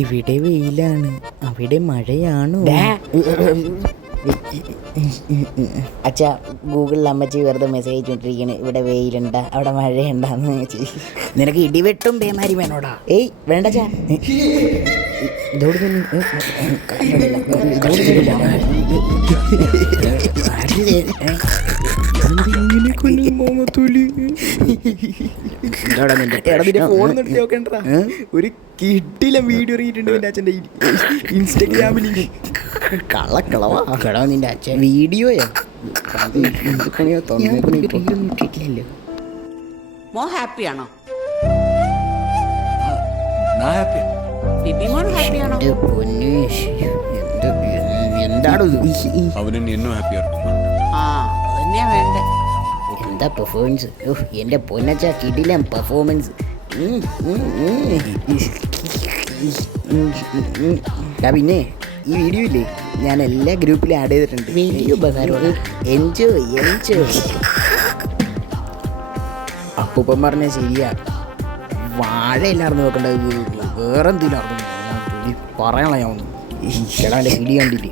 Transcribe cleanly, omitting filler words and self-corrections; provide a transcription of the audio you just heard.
ഇവിടെ വെയിലാണ്, അവിടെ മഴയാണോ? അച്ഛാ, ഗൂഗിളിൽ അമ്മച്ചി വെറുതെ മെസ്സേജ് അയച്ചുകൊണ്ടിരിക്കണ്, ഇവിടെ വെയിലുണ്ടാ അവിടെ മഴയുണ്ടാന്ന് വെച്ച്. നിനക്ക് ഇടിവെട്ടും പേമാരി വേണോടാ? ഏയ് വേണ്ടച്ചാ. ഇതോട് ഒരു കിട്ടില്ല വീഡിയോ ഇറങ്ങിയിട്ടുണ്ട് എൻ്റെ അച്ഛൻ്റെ ഇൻസ്റ്റഗ്രാമിൽ. കള്ളക്കളവാ നിന്റെ അച്ഛൻ വീഡിയോയാ? മോ ഹാപ്പിയാണോ? എന്താണോ എന്താ പെർഫോമൻസ്? എന്റെ പൊന്നച്ച കിടിലം പെർഫോമൻസ്. പിന്നെ ഈ വീഡിയോ ഇല്ലേ, ഞാൻ എല്ലാ ഗ്രൂപ്പിലും ആഡ് ചെയ്തിട്ടുണ്ട്. Video enjoy. അപ്പൂപ്പൻ പറഞ്ഞ ശരിയാ, വാഴയില്ലായിരുന്നു നോക്കണ്ടത്, വേറെന്തെങ്കിലും അറിഞ്ഞു പറയണ ഞാൻ ഒന്ന്. ചേട്ടാ എൻ്റെ വീഡിയോ കണ്ടിട്ട്